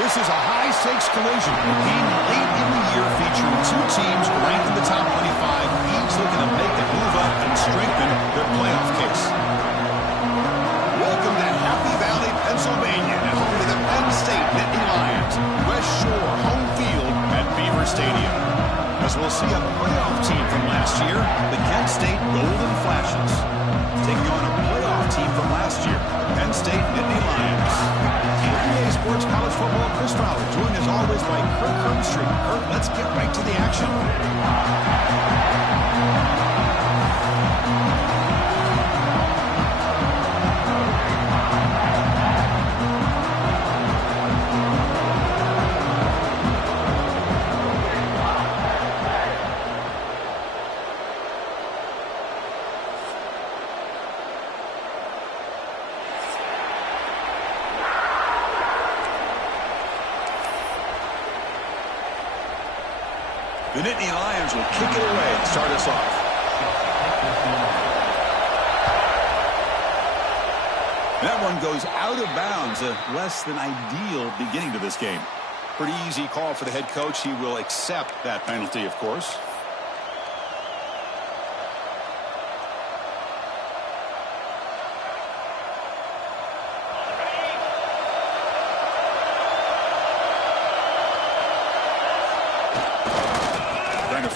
This is a high-stakes collision. A game late in the year featuring two teams ranked in the top 25, each looking to make a move up and strengthen their playoff case. Welcome to Happy Valley, Pennsylvania, and home to the Penn State Nittany Lions. West Shore home field at Beaver Stadium. As we'll see a playoff team from last year, the Kent State Golden Flashes, taking on a playoff team from last year, the Penn State Nittany Lions. NBA Sports College Football, Chris Fowler, joined as always by Kirk Herbstreit. Kirk, let's get right to the action. The Nittany Lions will kick it away and start us off. That one goes out of bounds. A less than ideal beginning to this game. Pretty easy call for the head coach. He will accept that penalty, of course.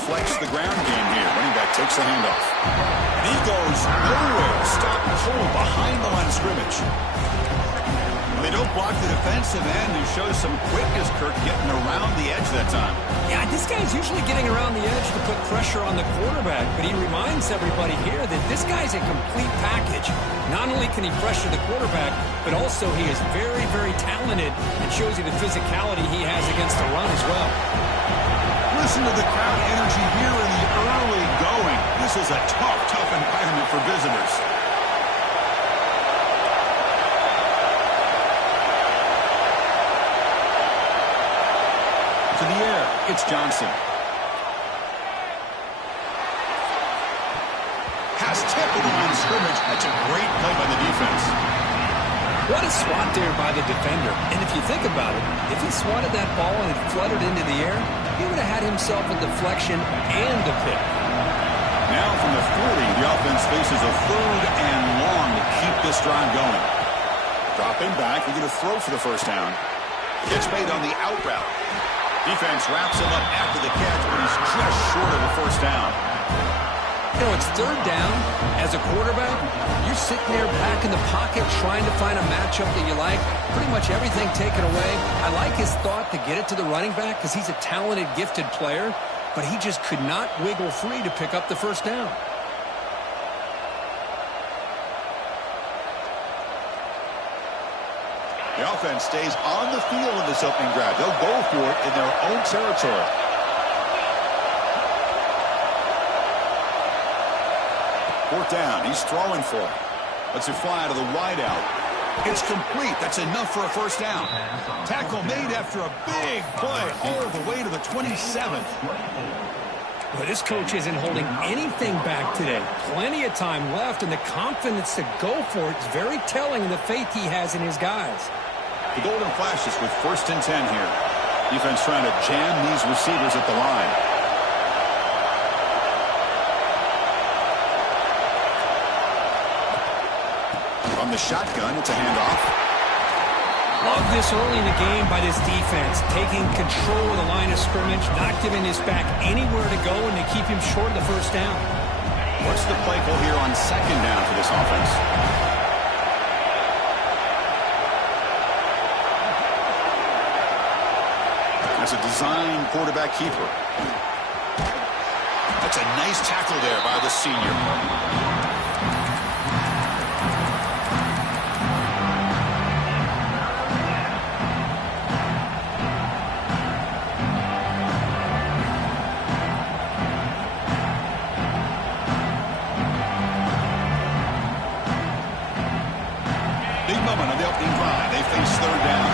Flex the ground game here. Running back takes the handoff. And he goes nowhere. Stop cold behind the line of scrimmage. They don't block the defensive end, who shows some quickness, Kirk, getting around the edge that time. Yeah, this guy's usually getting around the edge to put pressure on the quarterback, but he reminds everybody here that this guy's a complete package. Not only can he pressure the quarterback, but also he is very, very talented and shows you the physicality he has against the run as well. Listen to the crowd energy here in the early going. This is a tough environment for visitors. To the air, it's Johnson. Has tipped the line of scrimmage. That's a great play by the defense. What a swat there by the defender. And if you think about it, if he swatted that ball and it fluttered into the air, he would have had himself a deflection and a pick. Now from the 40, the offense faces a 3rd and long to keep this drive going. Dropping back, we're going to throw for the first down. Gets made on the out route. Defense wraps him up after the catch, but he's just short of a first down. You know, it's 3rd down. As a quarterback, you're sitting there back in the pocket trying to find a matchup that you like. Pretty much everything taken away. I like his thought to get it to the running back because he's a talented, gifted player, but he just could not wiggle free to pick up the first down. The offense stays on the field in this opening drive. They'll go for it in their own territory. 4th down. He's throwing for it. Lets it fly to the wideout. It's complete. That's enough for a first down. Tackle made after a big play all the way to the 27th. Well, this coach isn't holding anything back today. Plenty of time left, and the confidence to go for it is very telling in the faith he has in his guys. The Golden Flashes with 1st and 10 here. Defense trying to jam these receivers at the line. From the shotgun, it's a handoff. Love this early in the game by this defense, taking control of the line of scrimmage, not giving his back anywhere to go, and to keep him short of the first down. What's the play call here on 2nd down for this offense? That's a design quarterback keeper. That's a nice tackle there by the senior. Big moment on the opening drive. They face 3rd down.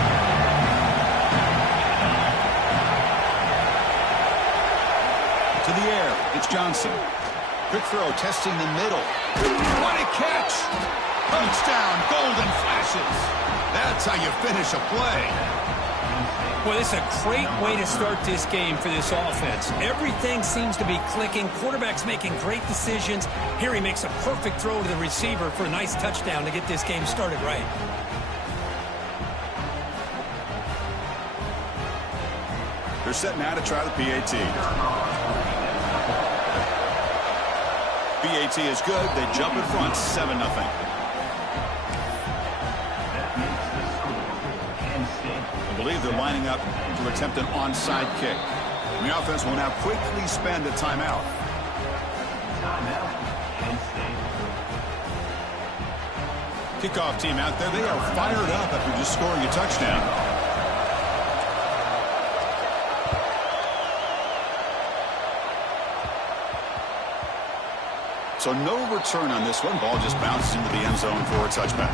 To the air, it's Johnson. Quick throw, testing the middle. What a catch! Touchdown, Golden Flashes. That's how you finish a play. Well, this is a great way to start this game for this offense. Everything seems to be clicking. Quarterback's making great decisions. Here he makes a perfect throw to the receiver for a nice touchdown to get this game started right. They're set now to try the PAT. PAT is good. They jump in front, 7-0. I believe they're lining up to attempt an onside kick. And the offense will now quickly spend a timeout. Kickoff team out there. They are fired up after just scoring a touchdown. So no return on this one. Ball just bounces into the end zone for a touchback.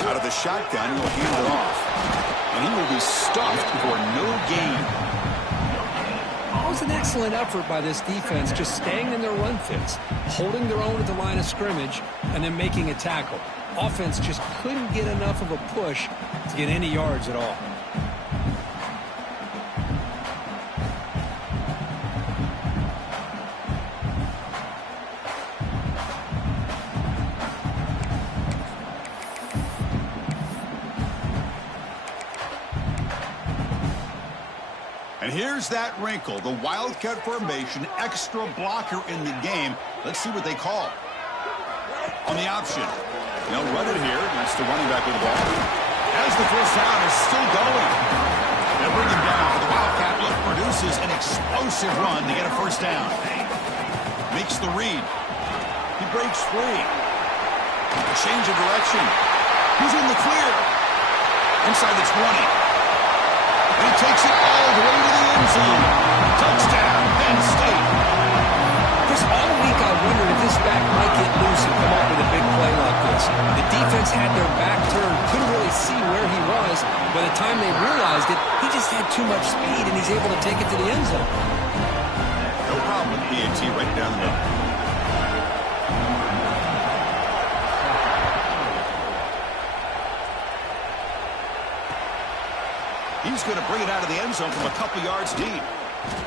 Out of the shotgun, he'll hand it off. And he will be stuffed for no gain. It was an excellent effort by this defense, just staying in their run fits, holding their own at the line of scrimmage, and then making a tackle. Offense just couldn't get enough of a push to get any yards at all. And here's that wrinkle, the Wildcat formation, extra blocker in the game. Let's see what they call. On the option. They'll run it here. That's the running back with the ball. As the first down is still going. They'll bring him down. The Wildcat look produces an explosive run to get a first down. Makes the read. He breaks free. A change of direction. Who's in the clear? Inside the 20. And he takes it all the way to the end zone. Touchdown, Penn State. Just all week I wondered if this back might get loose and come up with a big play like this. The defense had their back turned, couldn't really see where he was. By the time they realized it, he just had too much speed, and he's able to take it to the end zone. No problem with PAT right down the middle. He's going to bring it out of the end zone from a couple yards deep.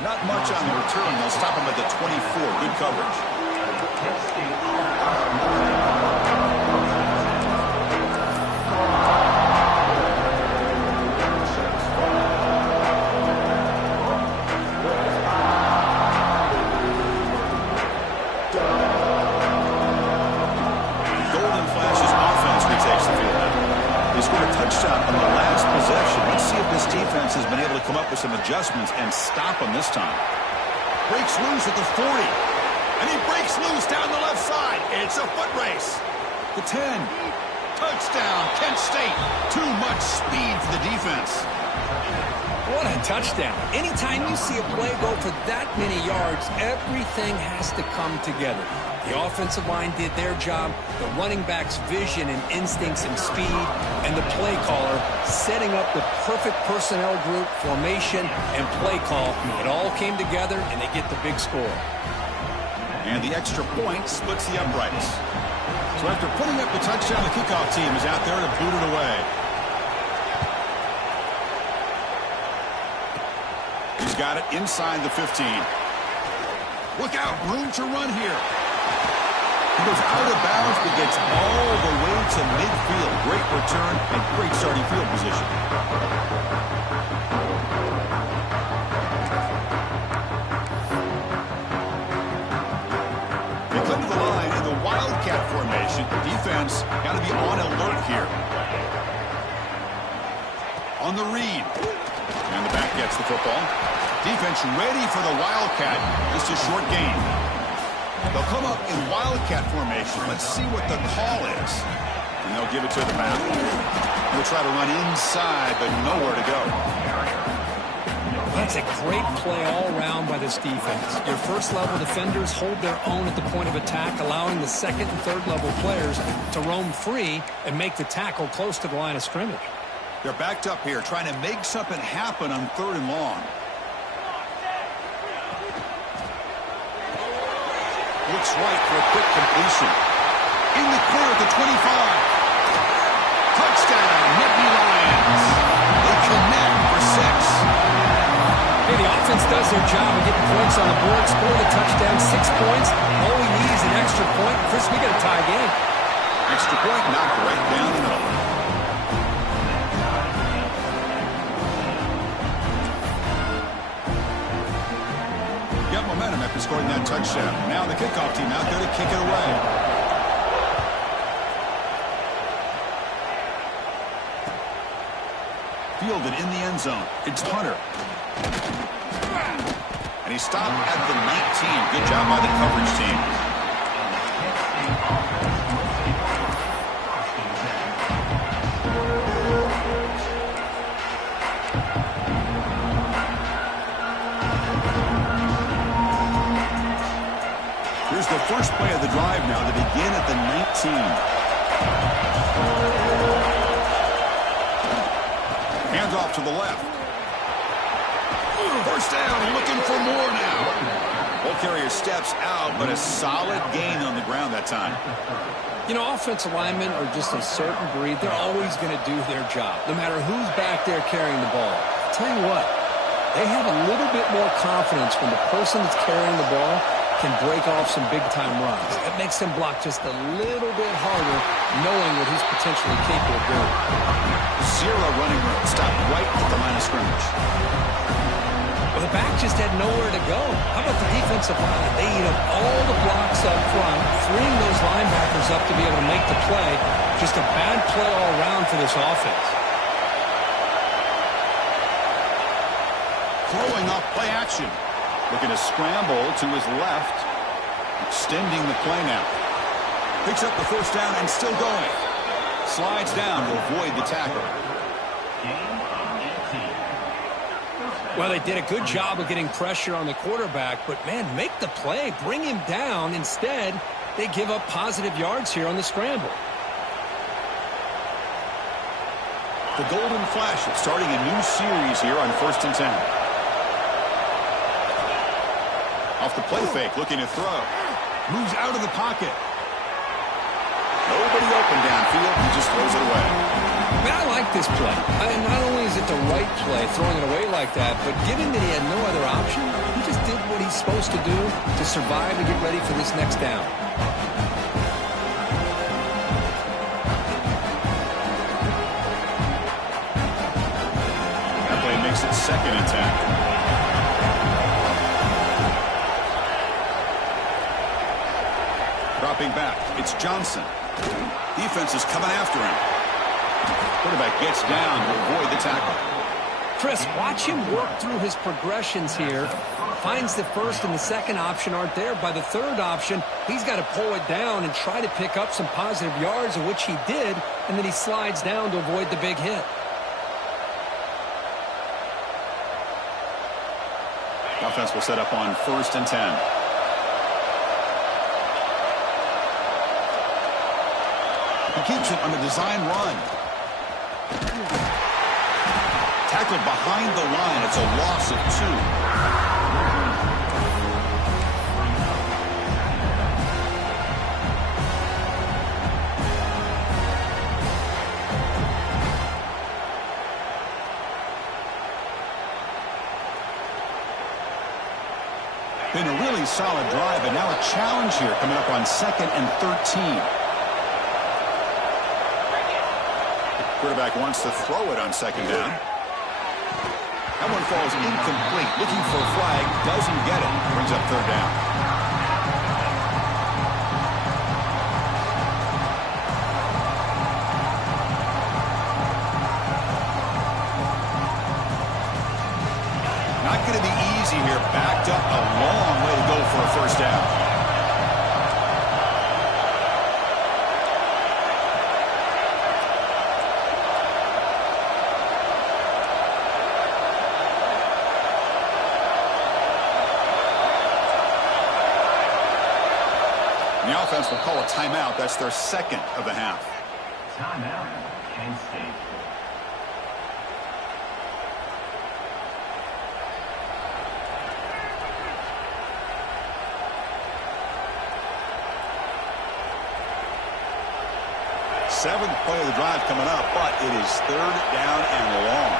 Not much on the return. They'll stop him at the 24. Good coverage. Golden Flash's offense retakes the field now. They scored a touchdown on the last possession. Let's see if this defense has been able to come up with some adjustments and stop them this time. Breaks loose at the 40. And he breaks loose down the left side. It's a foot race. The 10. Touchdown, Kent State. Too much speed for the defense. What a touchdown. Anytime you see a play go for that many yards, everything has to come together. The offensive line did their job, the running back's vision and instincts and speed, and the play caller setting up the perfect personnel group, formation, and play call. It all came together, and they get the big score. And the extra point splits the uprights. So after putting up the touchdown, the kickoff team is out there to boot it away. He's got it inside the 15. Look out, room to run here. He goes out of bounds, but gets all the way to midfield. Great return and great starting field position. They come to the line in the Wildcat formation. The defense got to be on alert here. On the read. And the back gets the football. Defense ready for the Wildcat. Just a short gain. They'll come up in Wildcat formation. Let's see what the call is. And they'll give it to the back. They'll try to run inside, but nowhere to go. That's a great play all around by this defense. Your first-level defenders hold their own at the point of attack, allowing the second and third-level players to roam free and make the tackle close to the line of scrimmage. They're backed up here, trying to make something happen on 3rd and long. Looks right for a quick completion. In the clear at the 25. Touchdown, Nittany Lions. They connect for 6. Hey, the offense does their job of getting points on the board, score the touchdown, 6 points. All we need is an extra point. Chris, we got a tie game. Extra point knocked right down the middle. Got momentum after scoring that touchdown. Now the kickoff team out there to kick it away. Fielded in the end zone. It's Hunter. And he stopped at the 19. Good job by the coverage team. Here's the first play of the drive now to begin at the 19. Hands off to the left. First down, looking for more now. Ball carrier steps out, but a solid gain on the ground that time. You know, offensive linemen are just a certain breed. They're always going to do their job, no matter who's back there carrying the ball. I'll tell you what, they have a little bit more confidence when the person that's carrying the ball can break off some big-time runs. It makes them block just a little bit harder, knowing what he's potentially capable of doing. Zero running room. Stopped right at the line of scrimmage. Well, the back just had nowhere to go. How about the defensive line? They eat up all the blocks up front, freeing those linebackers up to be able to make the play. Just a bad play all around for this offense. Throwing off play action. Looking to scramble to his left. Extending the play now. Picks up the first down and still going. Slides down to avoid the tackle. Well, they did a good job of getting pressure on the quarterback, but, man, make the play. Bring him down. Instead, they give up positive yards here on the scramble. The Golden Flash starting a new series here on 1st and 10. Off the play fake, looking to throw. Moves out of the pocket. Nobody open downfield. He just throws it away. Man, I like this play. Not only is it the right play, throwing it away like that, but given that he had no other option, he just did what he's supposed to do to survive and get ready for this next down. That play makes it 2nd and 10. Dropping back, it's Johnson. Defense is coming after him. Quarterback gets down to avoid the tackle. Chris, watch him work through his progressions here. Finds the first and the second option aren't there. By the third option, he's got to pull it down and try to pick up some positive yards, of which he did, and then he slides down to avoid the big hit. Offense will set up on 1st and 10. He keeps it on a design run. Tackled behind the line. It's a loss of 2. Been a really solid drive, and now a challenge here coming up on 2nd and 13. Quarterback wants to throw it on 2nd down. That one falls incomplete. Looking for a flag. Doesn't get it. Brings up 3rd down. Not going to be easy here. Backed up a long way to go for a 1st down. offense will call a timeout. That's their second of the half. Timeout, Kent State. Seventh play of the drive coming up, but it is third down and long.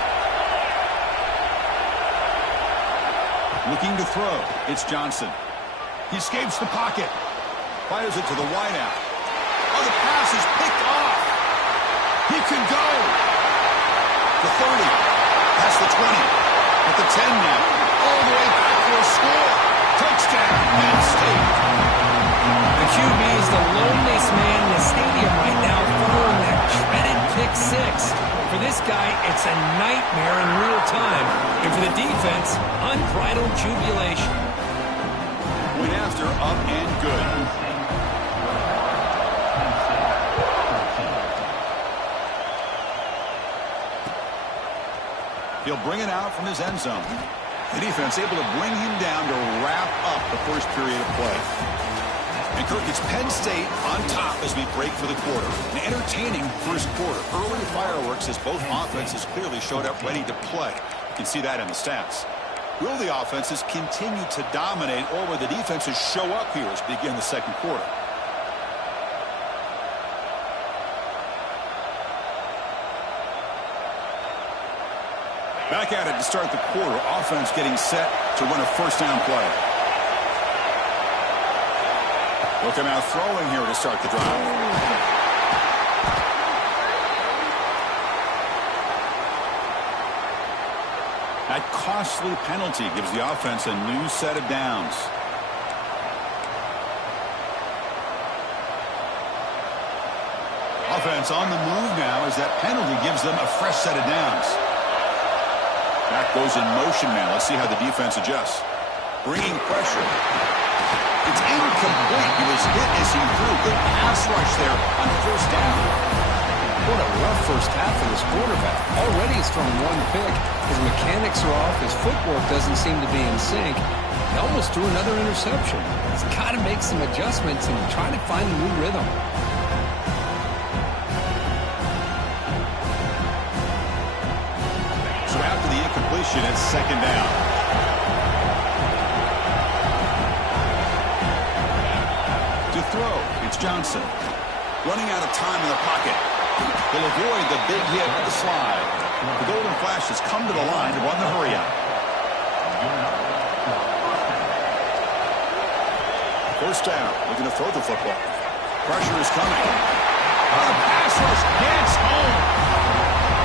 Looking to throw. It's Johnson. He escapes the pocket. Fires it to the wideout. Oh, the pass is picked off. He can go. The 30. Past the 20. At the 10 now. All the way back for a score. Touchdown, Penn State. The QB is the loneliest man in the stadium right now following that dreaded pick six. For this guy, it's a nightmare in real time. And for the defense, unbridled jubilation. Point after, up and good. He'll bring it out from his end zone. The defense able to bring him down to wrap up the first period of play. And Kirk, it's Penn State on top as we break for the quarter. An entertaining first quarter. Early fireworks as both offenses clearly showed up ready to play. You can see that in the stats. Will the offenses continue to dominate, or will the defenses show up here as we begin the second quarter? Back at it to start the quarter. Offense getting set to run a first down play. Look him out throwing here to start the drive. That costly penalty gives the offense a new set of downs. Offense on the move now as that penalty gives them a fresh set of downs. Back goes in motion now. Let's see how the defense adjusts. Bringing pressure. It's incomplete. He was hit as he threw. Good pass rush there on first down. What a rough first half for this quarterback. Already he's thrown one pick. His mechanics are off. His footwork doesn't seem to be in sync. He almost threw another interception. He's got to make some adjustments and try to find a new rhythm. So after the incompletion, it's second down. To throw, it's Johnson. Running out of time in the pocket. He'll avoid the big hit with the slide. The Golden Flash has come to the line to run the hurry up. First down, looking to throw the football. Pressure is coming. Oh, the pass rush gets home.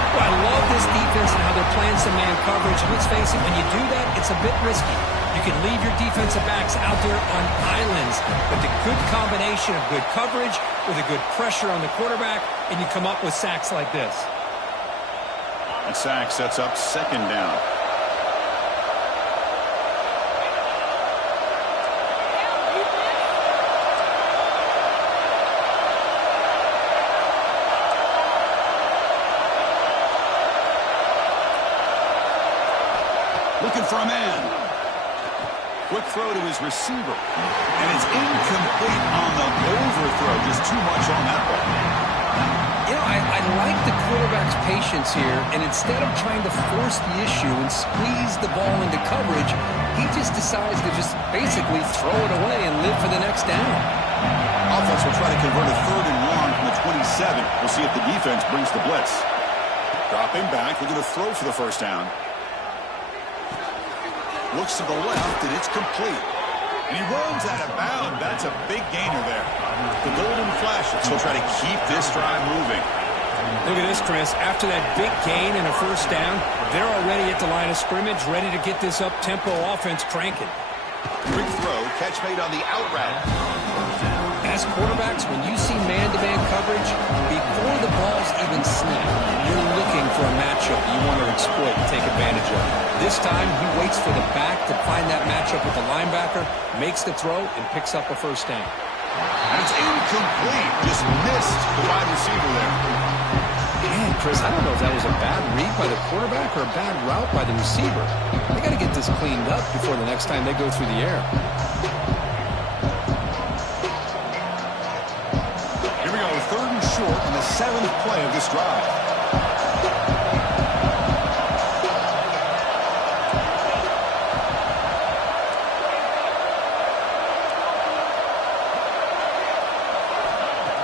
Well, I love this defense and how they're playing some man coverage. And let's face it, when you do that, it's a bit risky. You can leave your defensive backs out there on islands, but the good combination of good coverage with a good pressure on the quarterback, and you come up with sacks like this. And sack sets up second down. Looking for a man. Quick throw to his receiver. And it's incomplete on the overthrow. Just too much on that ball. You know, I like the quarterback's patience here, and instead of trying to force the issue and squeeze the ball into coverage, he just decides to just basically throw it away and live for the next down. Offense will try to convert a third and long from the 27. We'll see if the defense brings the blitz. Dropping back, looking to throw for the first down. Looks to the left, and it's complete. And he runs out of bounds. That's a big gainer there. The Golden Flashes will try to keep this drive moving. Look at this, Chris. After that big gain and a first down, they're already at the line of scrimmage, ready to get this up-tempo offense cranking. Quick throw, catch made on the out route. As quarterbacks, when you see man-to-man coverage, before the ball's even snapped, you're looking for a matchup you want to exploit and take advantage of. This time, he waits for the back to find that matchup with the linebacker, makes the throw, and picks up a first down. And it's incomplete. Just missed the wide receiver there. Man, Chris, I don't know if that was a bad read by the quarterback or a bad route by the receiver. They got to get this cleaned up before the next time they go through the air. short in the 7th play of this drive.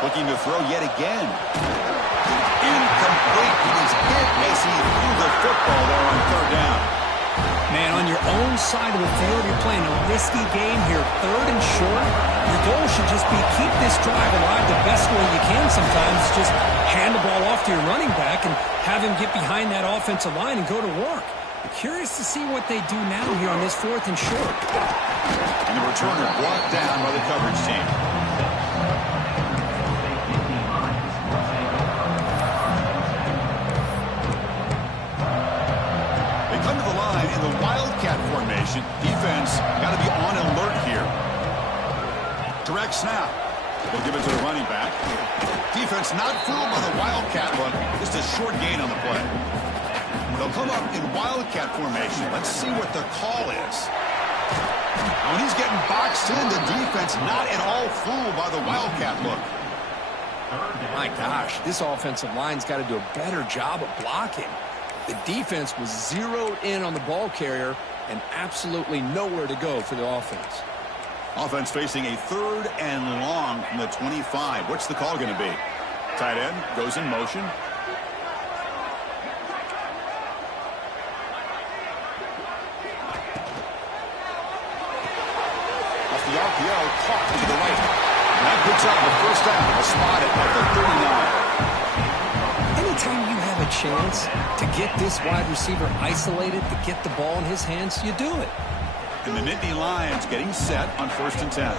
Looking to throw yet again. Incomplete. He is hit as he threw the football there on 3rd down. Man, on your own side of the field, you're playing a risky game here. 3rd and short. Your goal should just be keep this drive alive the best way you can sometimes. Just hand the ball off to your running back and have him get behind that offensive line and go to work. I'm curious to see what they do now here on this 4th and short. And the returner brought down by the coverage team. Come to the line in the Wildcat formation. Defense got to be on alert here. Direct snap. They'll give it to the running back. Defense not fooled by the Wildcat look. Just a short gain on the play. They'll come up in Wildcat formation. Let's see what the call is. When he's getting boxed in, the defense not at all fooled by the Wildcat look. My gosh, this offensive line's got to do a better job of blocking. The defense was zeroed in on the ball carrier and absolutely nowhere to go for the offense. Offense facing a 3rd and long from the 25. What's the call going to be? Tight end goes in motion. Off the RPO, caught to the right. And that picks up the 1st down. A spot at the 39. Anytime you have a chance to get this wide receiver isolated, to get the ball in his hands, you do it. And the Nittany Lions getting set on 1st and 10.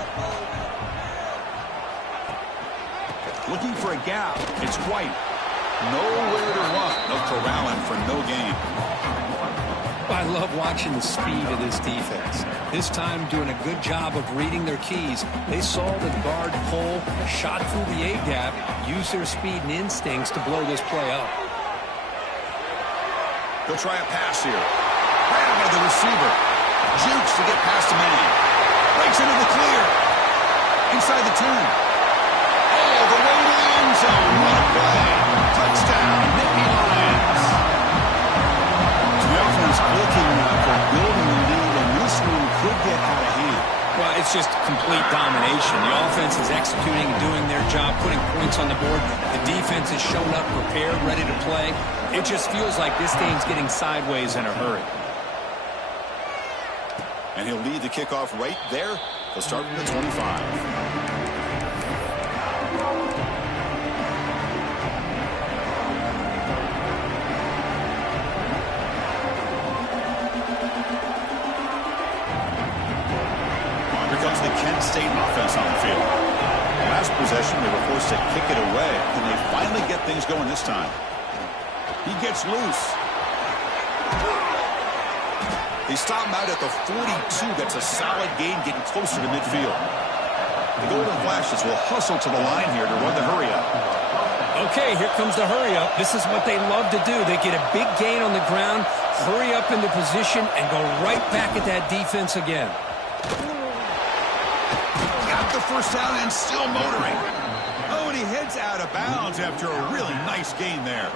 Looking for a gap. It's White. Nowhere to run. No corralling for no gain. I love watching the speed of this defense. This time doing a good job of reading their keys. They saw the guard pull, shot through the A-gap, used their speed and instincts to blow this play up. They'll try a pass here. Right out of the receiver. Jukes to get past a man. Breaks into the clear. Inside the 10. All the way to the end zone. What a play. Touchdown, Nittany Lions. So the offense looking for building the lead, and this one could get out of hand. Well, it's just complete domination. The offense is executing, doing their job, putting points on the board. The defense is showing up, prepared, ready to play. It just feels like this game's getting sideways in a hurry. And he'll lead the kickoff right there. They'll start from the 25. The Kent State offense on the field. Last possession, they were forced to kick it away. Can they finally get things going this time? He gets loose. They stop him out at the 42. That's a solid gain, getting closer to midfield. The Golden Flashes will hustle to the line here to run the hurry up. Okay, here comes the hurry up. This is what they love to do. They get a big gain on the ground, hurry up into position, and go right back at that defense again. The 1st down and still motoring. Oh, and he heads out of bounds after a really nice gain there.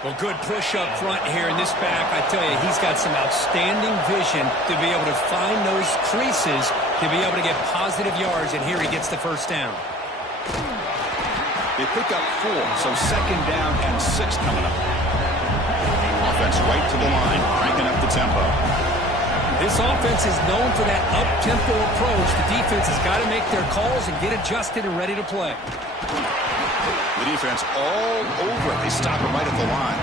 Well, good push up front here in this back. I tell you, he's got some outstanding vision to be able to find those creases, to be able to get positive yards, and here he gets the 1st down. They pick up 4, so 2nd down and 6 coming up. Offense right to the line, cranking up the tempo. This offense is known for that up-tempo approach. The defense has got to make their calls and get adjusted and ready to play. The defense all over it. They stop it right at the line.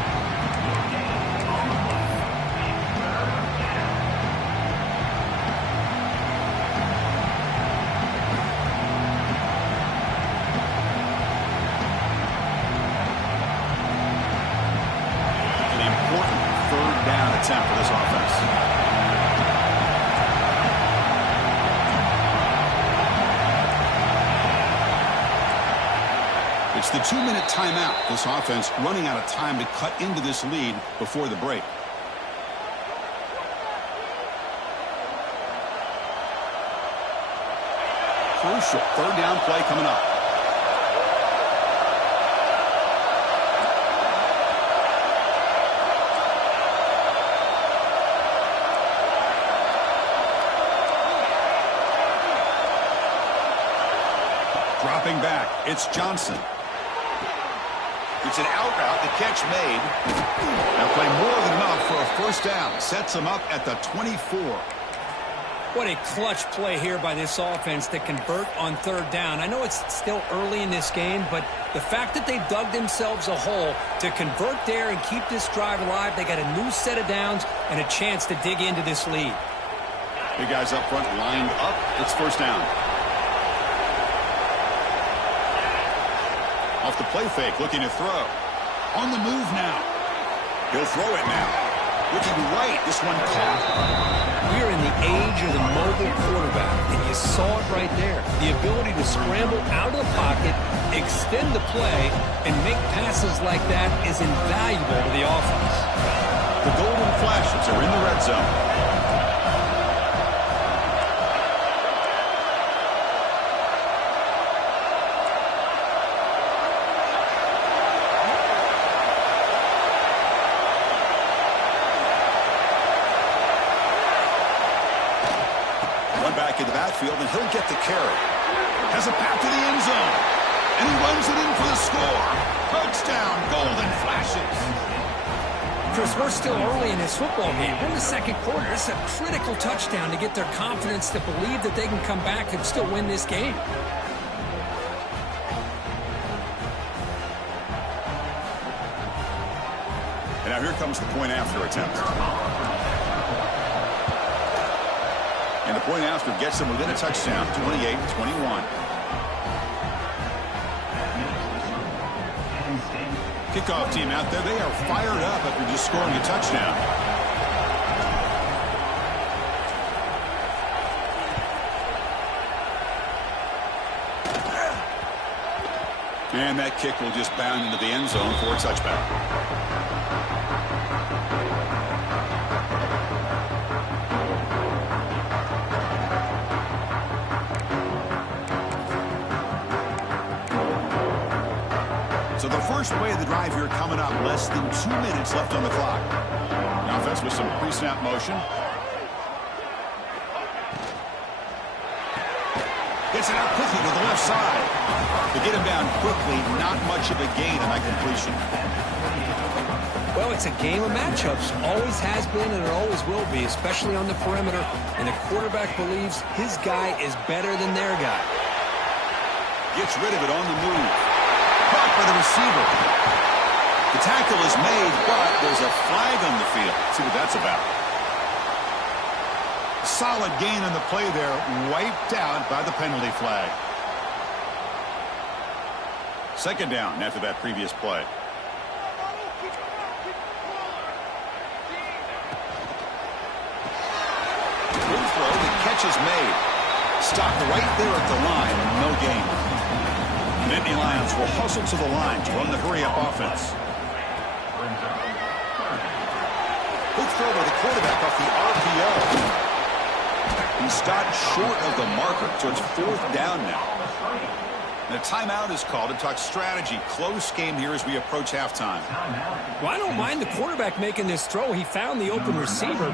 An important 3rd down attempt for this offense. It's the 2-minute timeout. This offense running out of time to cut into this lead before the break. Crucial 3rd down play coming up. It's Johnson. It's an out route. The catch made. They'll play more than enough for a first down. Sets them up at the 24. What a clutch play here by this offense to convert on third down. I know it's still early in this game, but the fact that they dug themselves a hole to convert there and keep this drive alive, they got a new set of downs and a chance to dig into this lead. Big guys up front lined up. It's first down. Off the play fake, looking to throw. On the move now. He'll throw it now. Looking right, this one caught. We are in the age of the mobile quarterback, and you saw it right there. The ability to scramble out of the pocket, extend the play, and make passes like that is invaluable to the offense. The Golden Flashes are in the red zone. Back in the backfield, and he'll get the carry. Has a path to the end zone, and he runs it in for the score. Touchdown, Golden Flashes. Chris, we're still early in this football game. We're in the second quarter. It's a critical touchdown to get their confidence to believe that they can come back and still win this game. And now here comes the point after attempt. And the point after gets them within a touchdown, 28-21. Kickoff team out there, they are fired up after just scoring a touchdown. And that kick will just bound into the end zone for a touchback. So the first play of the drive here coming up, less than 2 minutes left on the clock. The offense with some pre-snap motion. Gets it out quickly to the left side. To get him down quickly, not much of a gain on that completion. Well, it's a game of matchups. Always has been and it always will be, especially on the perimeter. And the quarterback believes his guy is better than their guy. Gets rid of it on the move. Caught by the receiver. The tackle is made, but there's a flag on the field. Let's see what that's about. Solid gain on the play there, wiped out by the penalty flag. Second down after that previous play. Good throw, the catch is made. Stopped right there at the line, no gain. Nittany Lions will hustle to the line to run the hurry-up offense. Good throw by the quarterback off the RPO. He stopped short of the marker, so it's fourth down now. And a timeout is called to talk strategy. Close game here as we approach halftime. Well, I don't mind the quarterback making this throw. He found the open receiver.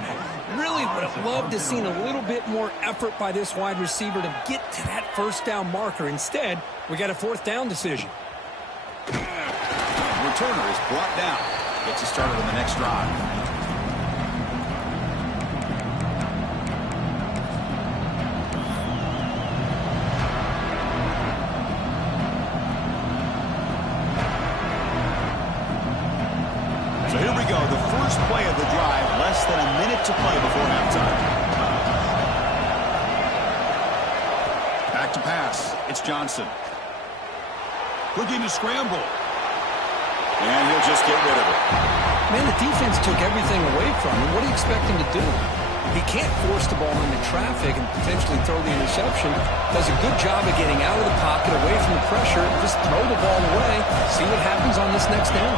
Really would have loved to have seen a little bit more effort by this wide receiver to get to that first down marker. Instead, we got a fourth down decision. Returner is brought down. Gets us started on the next drive. So here we go. The first play of the drive. Less than a minute to play before halftime. Back to pass. It's Johnson. Looking to scramble. And he'll just get rid of it. Man, the defense took everything away from him. What do you expect him to do? He can't force the ball into traffic and potentially throw the interception. Does a good job of getting out of the pocket, away from the pressure. Just throw the ball away. See what happens on this next down.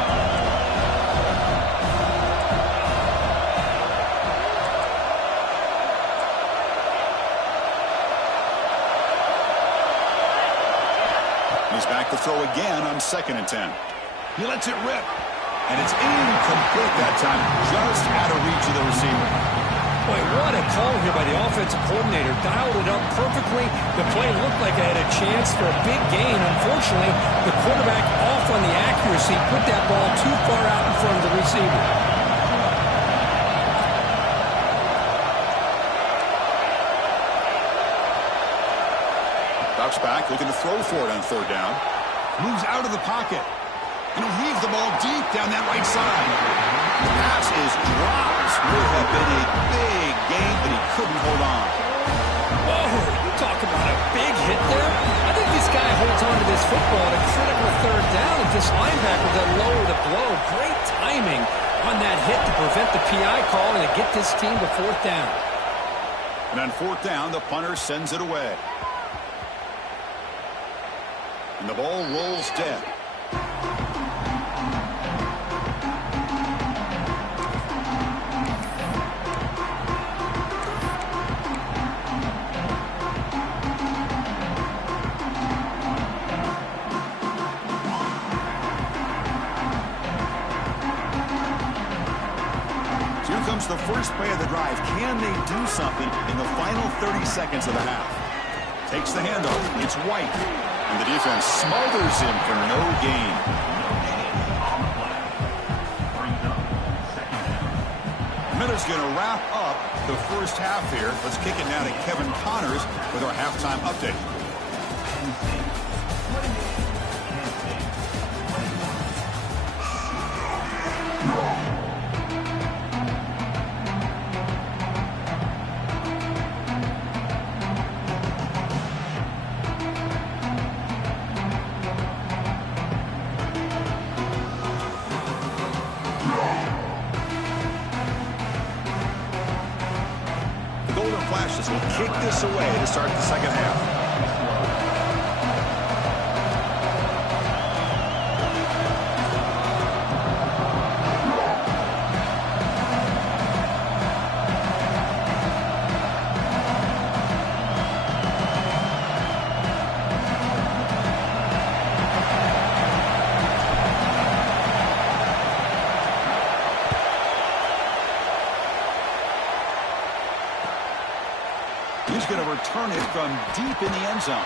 He's back to throw again on 2nd and 10. He lets it rip. And it's incomplete that time. Just out of reach of the receiver. Boy, what a call here by the offensive coordinator. Dialed it up perfectly. The play looked like it had a chance for a big gain. Unfortunately, the quarterback off on the accuracy, put that ball too far out in front of the receiver. Ducks back, looking to throw for it on third down. Moves out of the pocket. And he'll leave the ball deep down that right side. The pass is dropped. Would have been a big gain, but he couldn't hold on. Whoa, you talk about a big hit there. I think this guy holds on to this football at a critical third down. If this linebacker doesn't lower the blow, great timing on that hit to prevent the PI call and to get this team to fourth down. And on fourth down, the punter sends it away. And the ball rolls dead. Here comes the first play of the drive. Can they do something in the final 30 seconds of the half? Takes the handoff. It's White. And the defense smothers him for no gain. Miller's going to wrap up the first half here. Let's kick it now to Kevin Connors with our halftime update. Flashes will kick this away to start the second half. He's going to return it from deep in the end zone.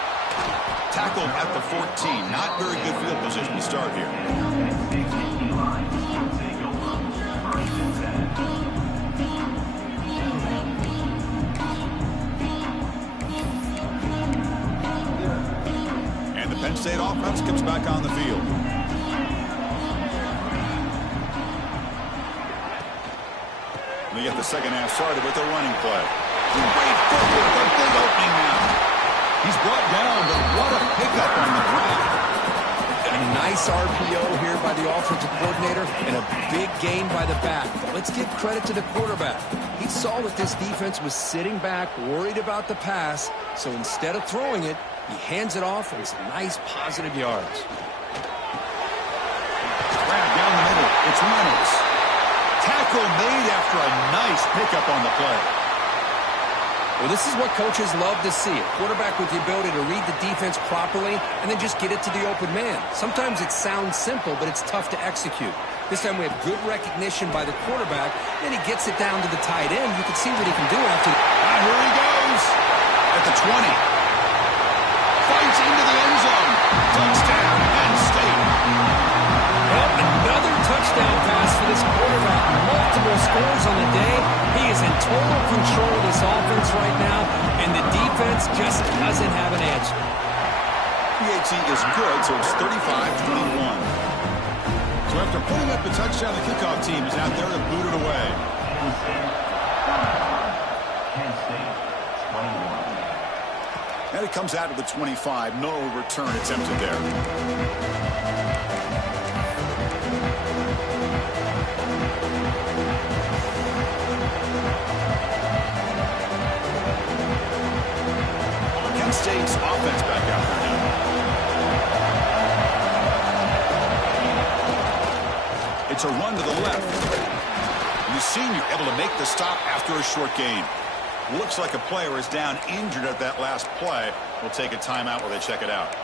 Tackled at the 14. Not very good field position to start here. And the Penn State offense comes back on the field. We get the second half started with a running play. Great footwork, a big opening now. He's brought down, but what a pickup on the ground. A nice RPO here by the offensive coordinator and a big gain by the back. But let's give credit to the quarterback. He saw that this defense was sitting back, worried about the pass, so instead of throwing it, he hands it off and some nice positive yards. Grab down the middle. It's Reynolds. Tackle made after a nice pickup on the play. Well, this is what coaches love to see. A quarterback with the ability to read the defense properly and then just get it to the open man. Sometimes it sounds simple, but it's tough to execute. This time we have good recognition by the quarterback. Then he gets it down to the tight end. You can see what he can do after. Here he goes. At the 20. Fights into the end zone. Touchdown, Penn State. Well, another touchdown pass for this quarterback. Multiple scores on the day. He is in total control of this offense right now, and the defense just doesn't have an answer. PAT is good, so it's 35-21. So after putting up the touchdown, the kickoff team is out there to boot it away. Penn State, 21. And it comes out of the 25. No return attempted there. State's offense back out there now. It's a run to the left. The senior able to make the stop after a short gain. Looks like a player is down injured at that last play. We'll take a timeout while they check it out.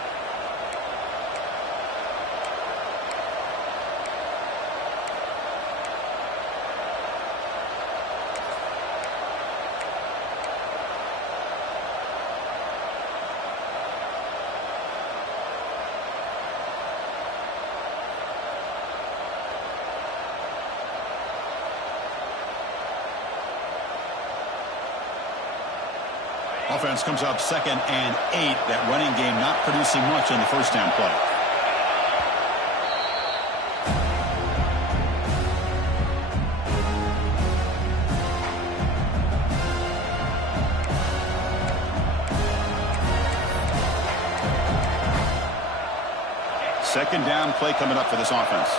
Offense comes up 2nd and 8. That running game not producing much on the first down play. Second down play coming up for this offense.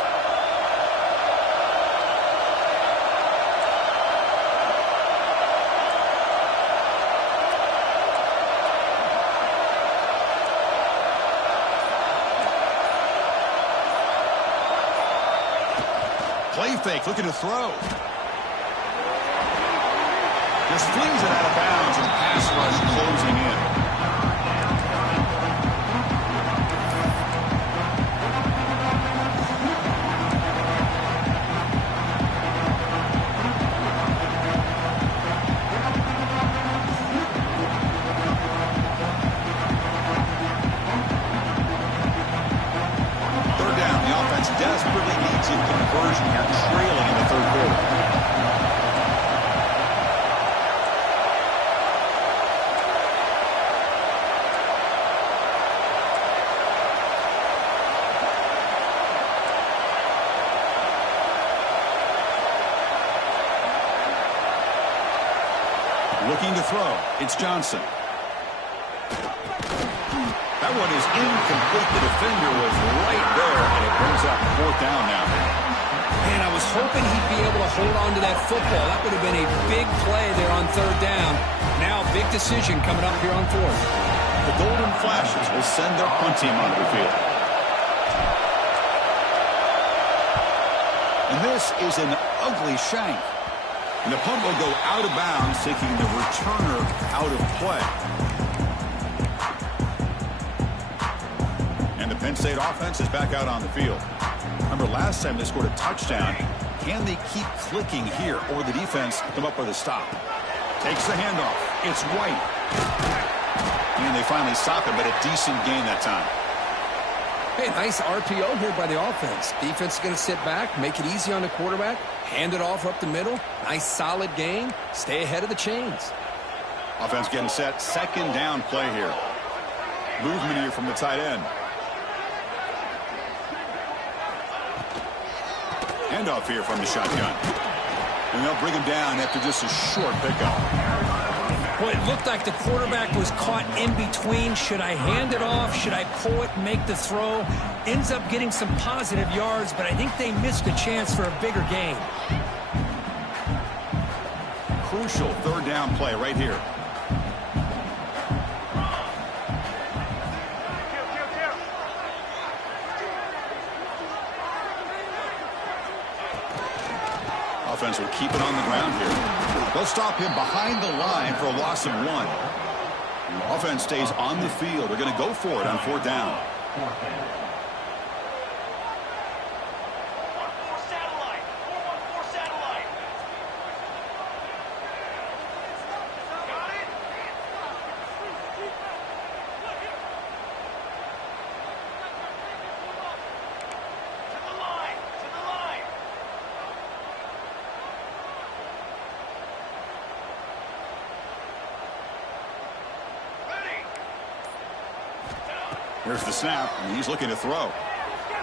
Play fake, looking to throw. Just flings it out of bounds, and pass rush closing in. Desperately needs a conversion here, trailing in the third quarter. Looking to throw. It's Johnson. That one is incomplete. The defender was right there, and it brings up 4th down now. Man, I was hoping he'd be able to hold on to that football. That would have been a big play there on 3rd down. Now, big decision coming up here on 4th. The Golden Flashes will send their punt team onto the field. And this is an ugly shank. And the punt will go out of bounds, taking the returner out of play. Penn State offense is back out on the field. Remember, last time they scored a touchdown. Can they keep clicking here, or the defense come up with a stop? Takes the handoff. It's White. And they finally stop it, but a decent gain that time. Hey, nice RPO here by the offense. Defense is going to sit back, make it easy on the quarterback, hand it off up the middle. Nice solid gain. Stay ahead of the chains. Offense getting set. 2nd down play here. Movement here from the tight end. Handoff here from the shotgun. And they'll bring him down after just a short pickup. Well, it looked like the quarterback was caught in between. Should I hand it off? Should I pull it and make the throw? Ends up getting some positive yards, but I think they missed a chance for a bigger gain. Crucial 3rd down play right here. Offense will keep it on the ground here. They'll stop him behind the line for a loss of 1. Offense stays on the field. They're going to go for it on 4th down. Here's the snap, and he's looking to throw.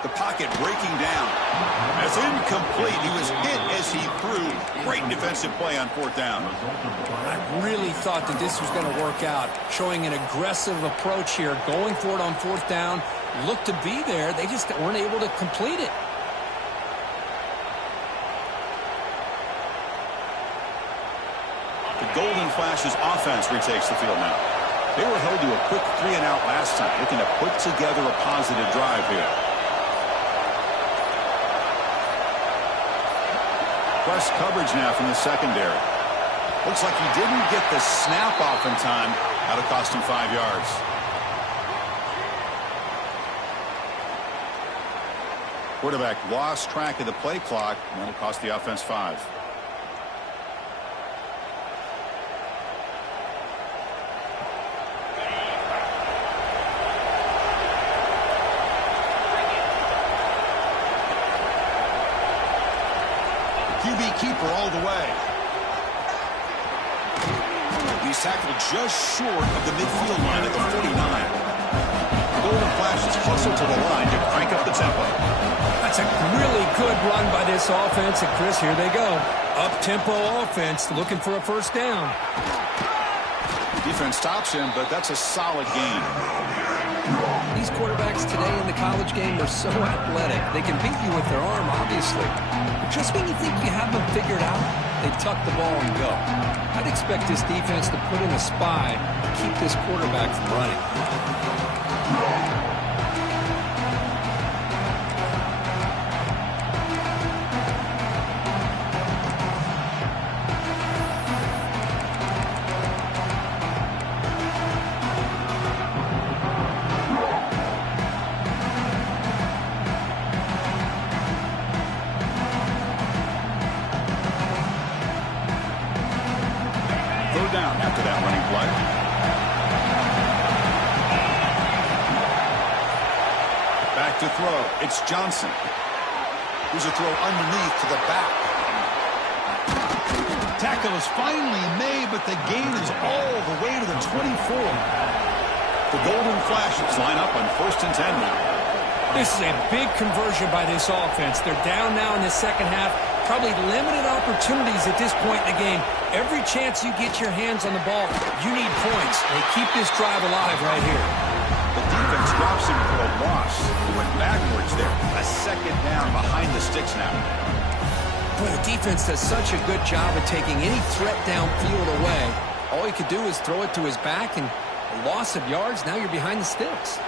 The pocket breaking down. That's incomplete. He was hit as he threw. Great defensive play on 4th down. I really thought that this was going to work out. Showing an aggressive approach here. Going for it on 4th down. Looked to be there. They just weren't able to complete it. The Golden Flashes offense retakes the field now. They were held to a quick 3-and-out last time, looking to put together a positive drive here. Press coverage now from the secondary. Looks like he didn't get the snap off in time. That'll cost him 5 yards. Quarterback lost track of the play clock, and that'll cost the offense 5. QB keeper all the way. He's tackled just short of the midfield line at the 49. The Golden Flashes hustle to the line to crank up the tempo. That's a really good run by this offense. And, Chris, here they go. Up-tempo offense looking for a first down. Defense stops him, but that's a solid gain. These quarterbacks today in the college game are so athletic. They can beat you with their arm, obviously. But just when you think you have them figured out, they tuck the ball and go. I'd expect this defense to put in a spy and keep this quarterback from running. Down after that running play. Back to throw. It's Johnson. Here's a throw underneath to the back. Tackle is finally made, but the gain is all the way to the 24. The Golden Flashes line up on 1st and 10 now. This is a big conversion by this offense. They're down now in the second half. Probably limited opportunities at this point in the game. Every chance you get your hands on the ball, you need points. They keep this drive alive right here. The defense drops him for a loss. He went backwards there. A second down behind the sticks now. Boy, the defense does such a good job of taking any threat downfield away. All he could do is throw it to his back, and a loss of yards, now you're behind the sticks.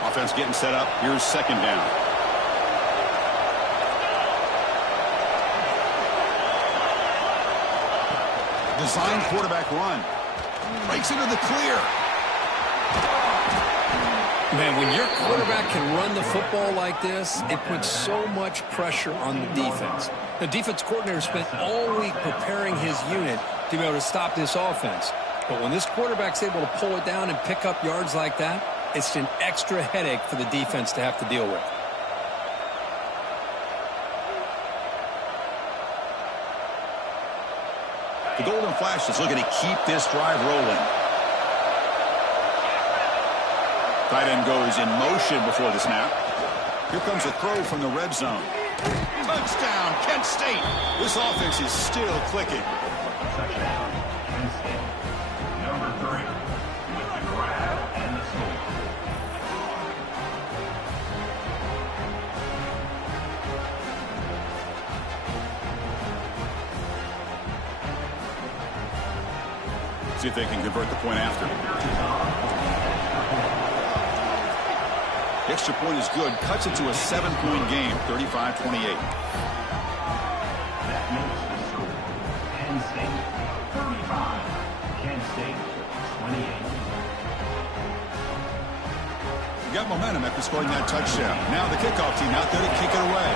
Offense getting set up. Here's second down. Design quarterback run. Breaks into the clear. Man, when your quarterback can run the football like this, it puts so much pressure on the defense. The defense coordinator spent all week preparing his unit to be able to stop this offense. But when this quarterback's able to pull it down and pick up yards like that, it's an extra headache for the defense to have to deal with. The Golden Flashes looking to keep this drive rolling. Tight end goes in motion before the snap. Here comes a throw from the red zone. Touchdown, Kent State. This offense is still clicking. Touchdown, Kent State. Number 3, with the grab and the score. See if they can convert the point after. The extra point is good. Cuts it to a 7-point game, 35-28. That makes the score. Penn State 35. Kent State 28. You got momentum after scoring that touchdown. Now the kickoff team out there to kick it away.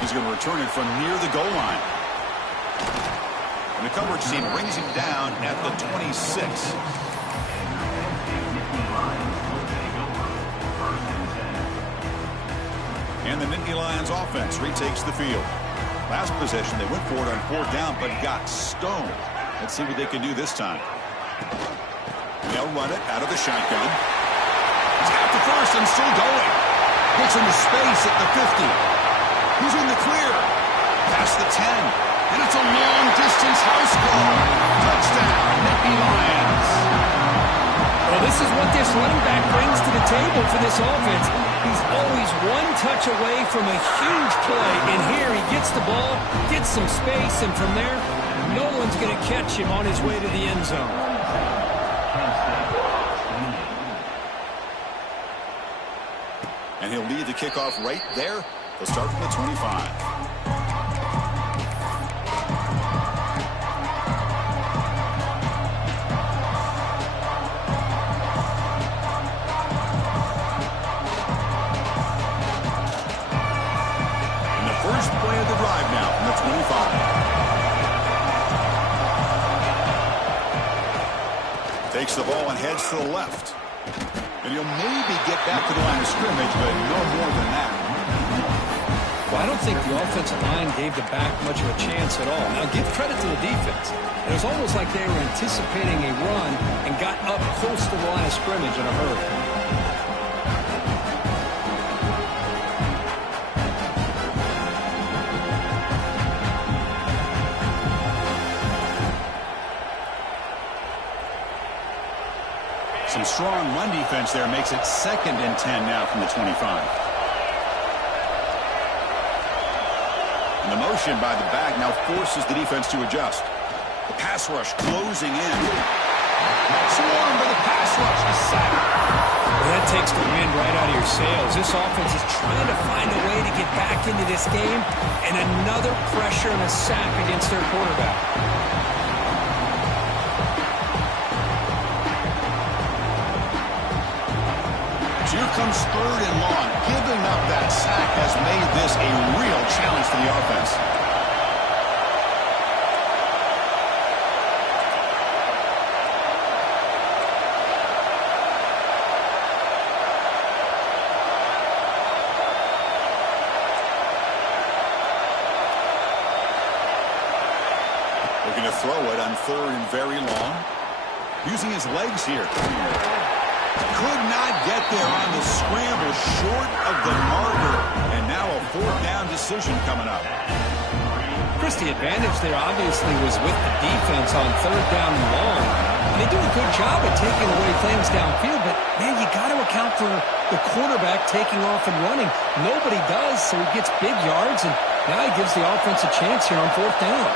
He's going to return it from near the goal line. And the coverage team brings him down at the 26. And the Nittany Lions offense retakes the field. Last possession, they went for it on 4th down, but got stoned. Let's see what they can do this time. They'll run it out of the shotgun. He's got the first and still going. Gets into space at the 50. He's in the clear. Past the 10. And it's a long-distance house call. Touchdown, Nittany Lions. Well, this is what this running back brings to the table for this offense. He's always one touch away from a huge play. And here he gets the ball, gets some space, and from there, no one's going to catch him on his way to the end zone. And he'll lead the kickoff right there. They'll start from the 25. First play of the drive now from the 25. Takes the ball and heads to the left. And he'll maybe get back to the line of scrimmage, but no more than that. Well, I don't think the offensive line gave the back much of a chance at all. Now, give credit to the defense. It was almost like they were anticipating a run and got up close to the line of scrimmage in a hurry. Some strong run defense there makes it 2nd and 10 now from the 25. And the motion by the back now forces the defense to adjust. The pass rush closing in. Swarm by the pass rush. The sack. Well, that takes the wind right out of your sails. This offense is trying to find a way to get back into this game, and another pressure and a sack against their quarterback. Here comes 3rd and long. Giving up that sack has made this a real challenge for the offense. Looking to throw it on 3rd and very long. Using his legs here. Could not get there on the scramble, short of the marker. And now a 4th down decision coming up. Chris, the advantage there obviously was with the defense on 3rd down and long. And they do a good job at taking away things downfield, but, man, you got to account for the quarterback taking off and running. Nobody does, so he gets big yards, and now he gives the offense a chance here on 4th down.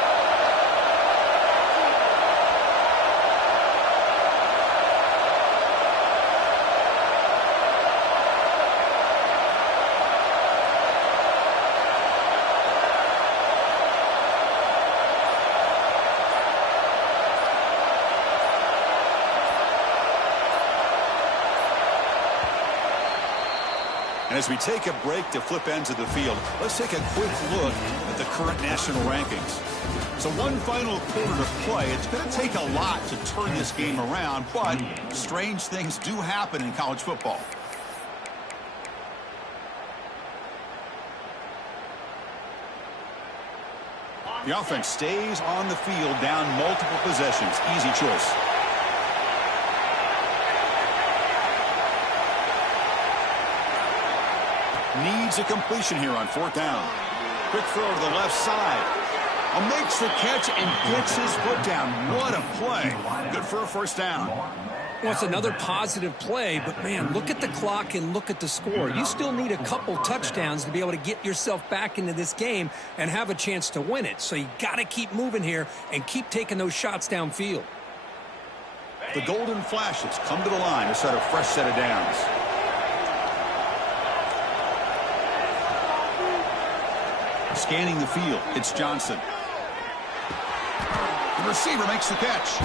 And as we take a break to flip ends of the field, let's take a quick look at the current national rankings. So one final quarter to play. It's going to take a lot to turn this game around, but strange things do happen in college football. The offense stays on the field down multiple possessions. Easy choice. Needs a completion here on 4th down. Quick throw to the left side. Makes the catch and gets his foot down. What a play. Good for a 1st down. Well, it's another positive play, but, man, look at the clock and look at the score. You still need a couple touchdowns to be able to get yourself back into this game and have a chance to win it. So you got to keep moving here and keep taking those shots downfield. The Golden Flashes come to the line to set a fresh set of downs. Scanning the field, it's Johnson. The receiver makes the catch.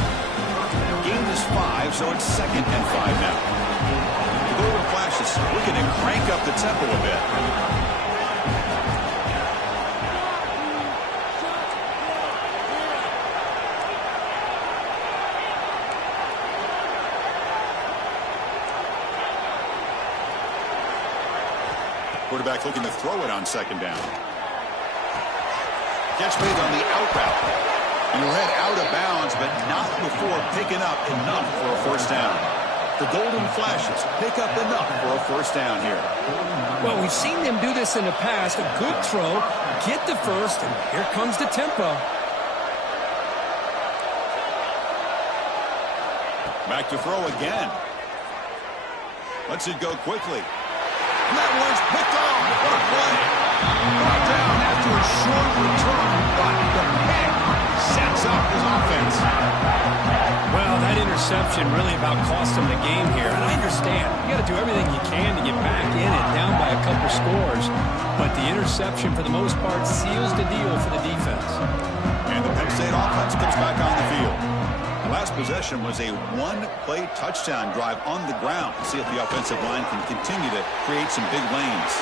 Gain is 5, so it's 2nd and 5 now. The Golden Flashes looking to crank up the tempo a bit. Quarterback looking to throw it on 2nd down. Catch made on the out route. And he'll head out of bounds, but not before picking up enough for a 1st down. The Golden Flashes pick up enough for a 1st down here. Well, we've seen them do this in the past. A good throw, get the first, and here comes the tempo. Back to throw again. Lets it go quickly. And that one's picked off. What a play. Brought down after a short return, but the pick sets up his offense. Well, that interception really about cost him the game here. And I understand. You got to do everything you can to get back in it, down by a couple scores. But the interception, for the most part, seals the deal for the defense. And the Penn State offense comes back on the field. The last possession was a one-play touchdown drive on the ground. Let's see if the offensive line can continue to create some big lanes.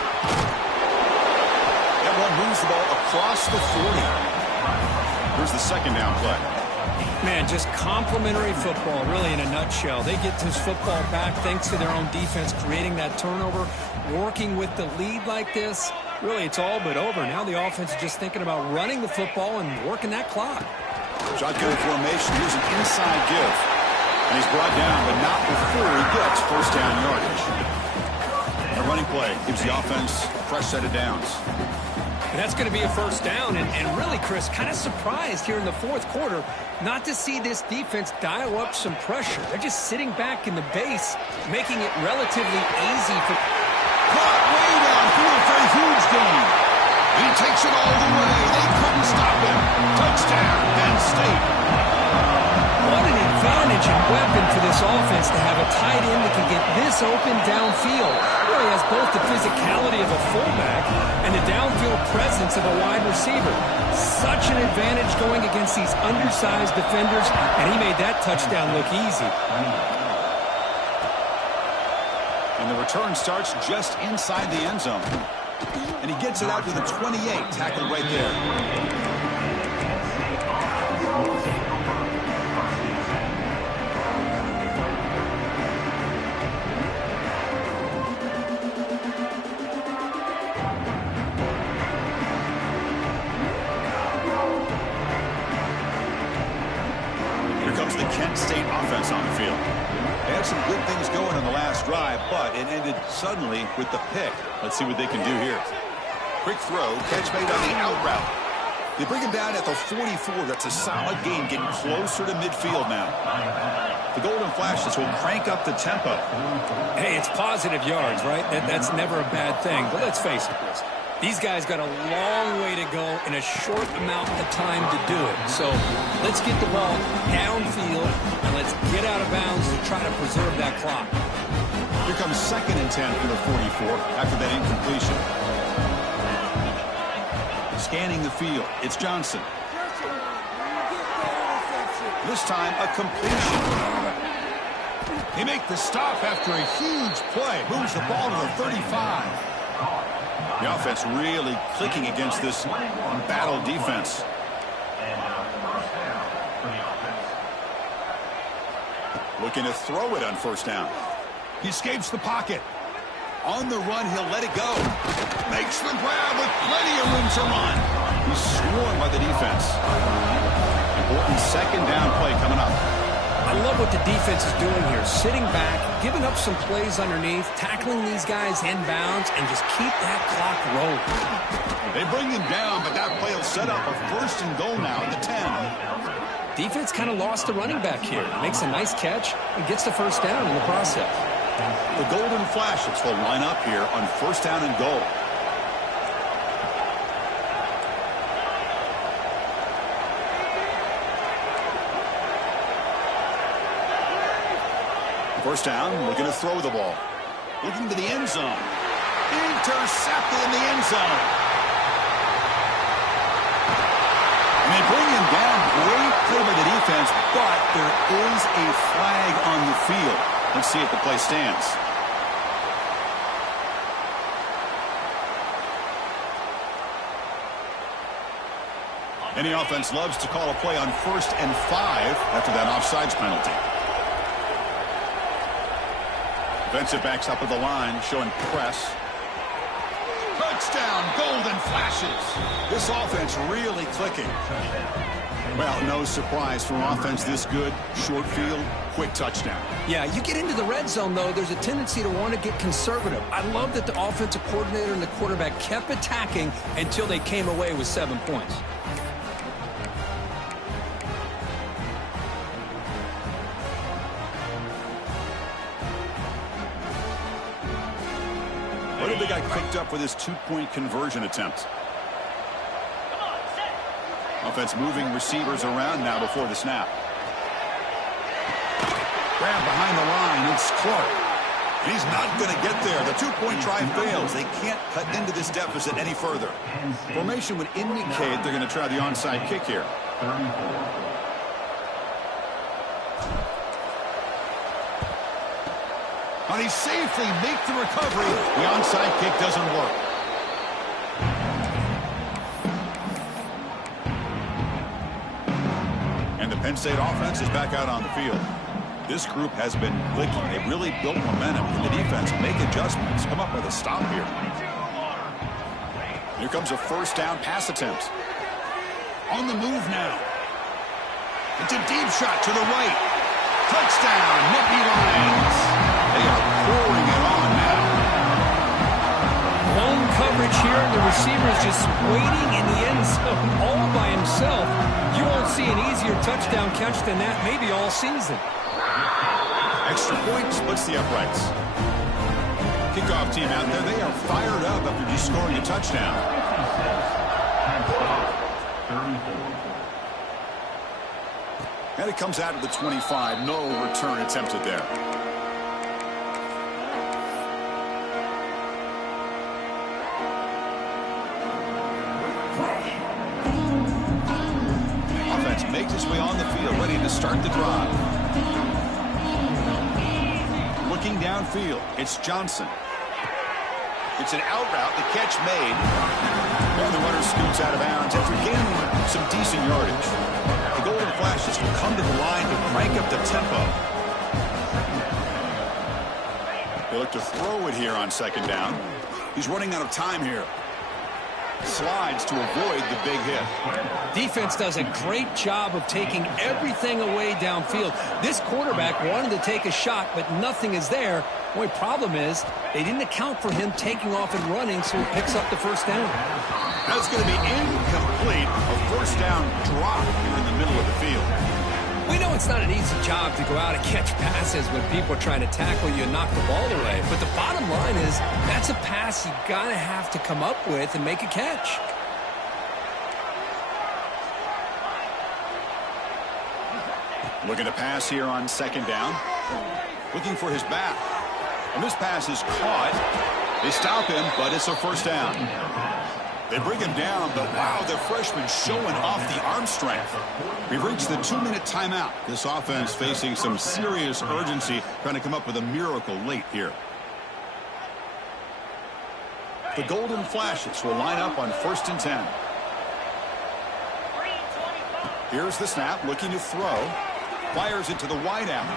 That one moves the ball across the 40. Here's the 2nd down play. Man, just complimentary football, really, in a nutshell. They get this football back thanks to their own defense, creating that turnover, working with the lead like this. Really, it's all but over. Now the offense is just thinking about running the football and working that clock. Shotgun formation. Here's an inside give. And he's brought down, but not before he gets first down yardage. A running play gives the offense a fresh set of downs. And that's going to be a first down. And really, Chris, kind of surprised here in the fourth quarter not to see this defense dial up some pressure. They're just sitting back in the base, making it relatively easy for... Caught way downfield for a huge gain. He takes it all the way. They couldn't stop him. Touchdown, Penn State. What an advantage and weapon for this offense to have a tight end that can get this open downfield. Really has both the physicality of a fullback and the downfield presence of a wide receiver. Such an advantage going against these undersized defenders, and he made that touchdown look easy. And the return starts just inside the end zone. And he gets it out to the 28, tackled right there. The Kent State offense on the field. They had some good things going on the last drive, but it ended suddenly with the pick. Let's see what they can do here. Quick throw, catch made on the out route. They bring him down at the 44. That's a solid gain, getting closer to midfield now. The Golden Flashes will crank up the tempo. Hey, it's positive yards, right? That's never a bad thing. But let's face it, Chris. These guys got a long way to go in a short amount of time to do it. So let's get the ball downfield and let's get out of bounds to try to preserve that clock. Here comes 2nd and 10 for the 44 after that incompletion. Scanning the field, it's Johnson. This time a completion. They make the stop after a huge play. Moves the ball to the 35. The offense really clicking against this embattled defense. Looking to throw it on first down. He escapes the pocket. On the run, he'll let it go. Makes the grab with plenty of room to run. He's swarmed by the defense. Important second down play coming up. I love what the defense is doing here. Sitting back, giving up some plays underneath, tackling these guys inbounds, and just keep that clock rolling. They bring him down, but that play will set up a first and goal now at the 10. Defense kind of lost the running back here. Makes a nice catch and gets the first down in the process. The Golden Flashes will line up here on first down and goal. First down, looking to throw the ball. Looking to the end zone. Intercepted in the end zone. And they bring him down. Great play by the defense, but there is a flag on the field. Let's see if the play stands. Any offense loves to call a play on 1st and 5 after that offsides penalty. Defensive backs up at the line, showing press. Touchdown, Golden Flashes. This offense really clicking. Well, no surprise from offense this good. Short field, quick touchdown. Yeah, you get into the red zone, though, there's a tendency to want to get conservative. I love that the offensive coordinator and the quarterback kept attacking until they came away with 7 points. What if they got cooked up with this 2-point conversion attempt? Offense moving receivers around now before the snap. Grab behind the line. It's Clark. And he's not going to get there. The 2-point try fails. They can't cut into this deficit any further. Formation would indicate they're going to try the onside kick here. And he safely makes the recovery. The onside kick doesn't work. Penn State offense is back out on the field. This group has been clicking. They've really built momentum. And the defense make adjustments. Come up with a stop here. Here comes a first down pass attempt. On the move now. It's a deep shot to the right. Touchdown, Nittany Lions. They are pouring it on now. Long coverage here, and the receiver is just waiting in the end zone all by himself. You won't see an easier touchdown catch than that maybe all season. Extra point splits the uprights. Kickoff team out there, they are fired up after just scoring a touchdown. And it comes out of the 25. No return attempted there. Offense makes its way on the field, ready to start the drive. Looking downfield, it's Johnson. It's an out route, the catch made. And the runner scoots out of bounds after gaining some decent yardage. The Golden Flashes will come to the line to crank up the tempo. They look to throw it here on second down. He's running out of time here. Slides to avoid the big hit. Defense does a great job of taking everything away downfield. This quarterback wanted to take a shot, but nothing is there. The only problem is they didn't account for him taking off and running, so he picks up the first down. That's going to be incomplete. A first down drop here in the middle of the field. We know it's not an easy job to go out and catch passes when people are trying to tackle you and knock the ball away. But the bottom line is that's a pass you got to have to come up with and make a catch. Looking to pass here on second down. Looking for his back. And this pass is caught. They stop him, but it's a first down. They bring him down, but wow, the freshman showing off the arm strength. We've reached the 2-minute timeout. This offense facing some serious urgency, trying to come up with a miracle late here. The Golden Flashes will line up on 1st and 10. Here's the snap, looking to throw. Fires it to the wideout.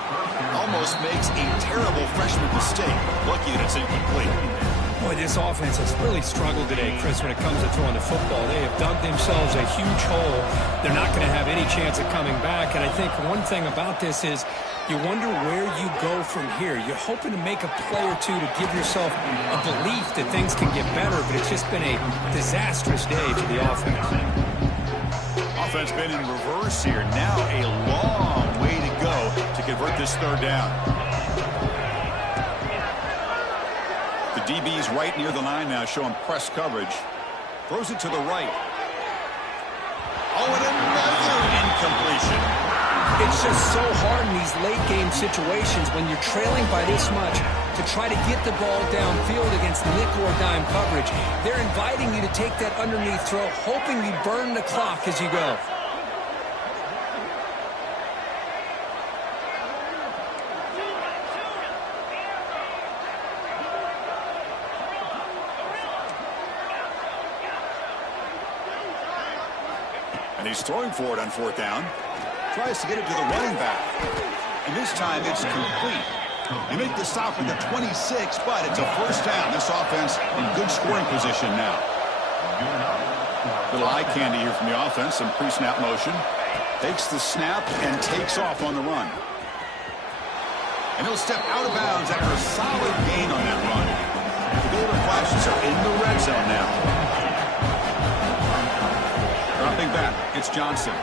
Almost makes a terrible freshman mistake. Lucky that it's incomplete. Boy, this offense has really struggled today, Chris, when it comes to throwing the football. They have dug themselves a huge hole. They're not going to have any chance of coming back. And I think one thing about this is you wonder where you go from here. You're hoping to make a play or two to give yourself a belief that things can get better, but it's just been a disastrous day for the offense. Offense been in reverse here. Now a long way to go to convert this third down. The DB's right near the line now, showing press coverage. Throws it to the right. Oh, and another incompletion. It's just so hard in these late game situations when you're trailing by this much to try to get the ball downfield against nickel or dime coverage. They're inviting you to take that underneath throw, hoping you burn the clock as you go. And he's throwing for it on 4th down. Tries to get it to the running back. And this time it's complete. They make the stop at the 26, but it's a first down. This offense in good scoring position now. Little eye candy here from the offense. Some pre-snap motion. Takes the snap and takes off on the run. And he'll step out of bounds after a solid gain on that run. The Golden Flashes are in the red zone now. Dropping back, it's Johnson.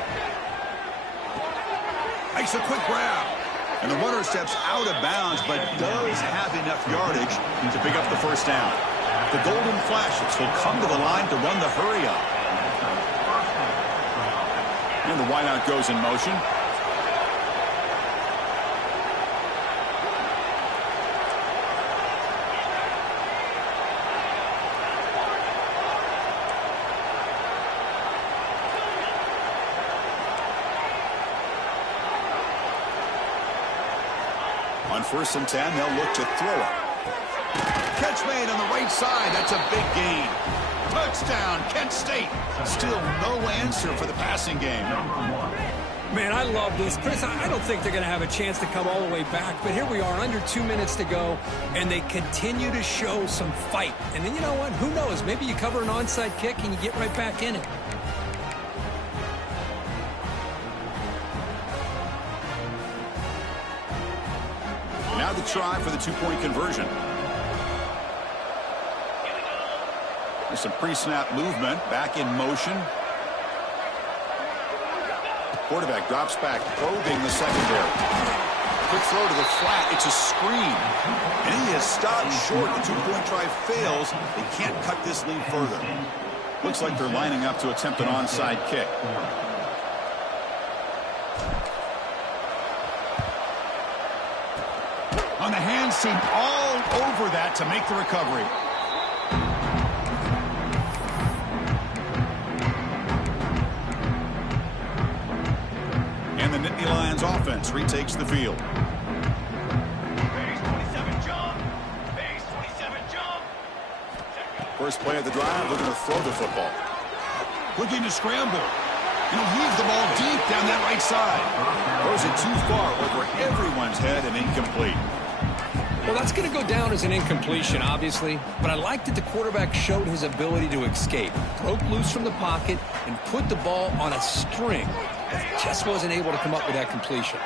Makes a quick grab. And the runner steps out of bounds, but does have enough yardage to pick up the first down. The Golden Flashes will come to the line to run the hurry up. And the wideout goes in motion. On 1st and 10, they'll look to throw it. Catch made on the right side. That's a big gain. Touchdown, Kent State. Still no answer for the passing game. Man, I love this. Chris, I don't think they're going to have a chance to come all the way back, but here we are, under 2 minutes to go, and they continue to show some fight. And then you know what? Who knows? Maybe you cover an onside kick and you get right back in it. Now the try for the two-point conversion. There's some pre-snap movement, back in motion. Quarterback drops back, probing the secondary. Quick throw to the flat. It's a screen. And he is stopped short. The two-point try fails. They can't cut this lead further. Looks like they're lining up to attempt an onside kick. On the hands team, all over that to make the recovery. And the Nittany Lions offense retakes the field. Base 27 jump. Base 27 jump. First play of the drive, they're going to throw the football. Looking to scramble. He'll heave the ball deep down that right side. Throws it too far over everyone's head and incomplete. Well, that's going to go down as an incompletion, obviously, but I like that the quarterback showed his ability to escape, broke loose from the pocket, and put the ball on a string. Just wasn't able to come up with that completion.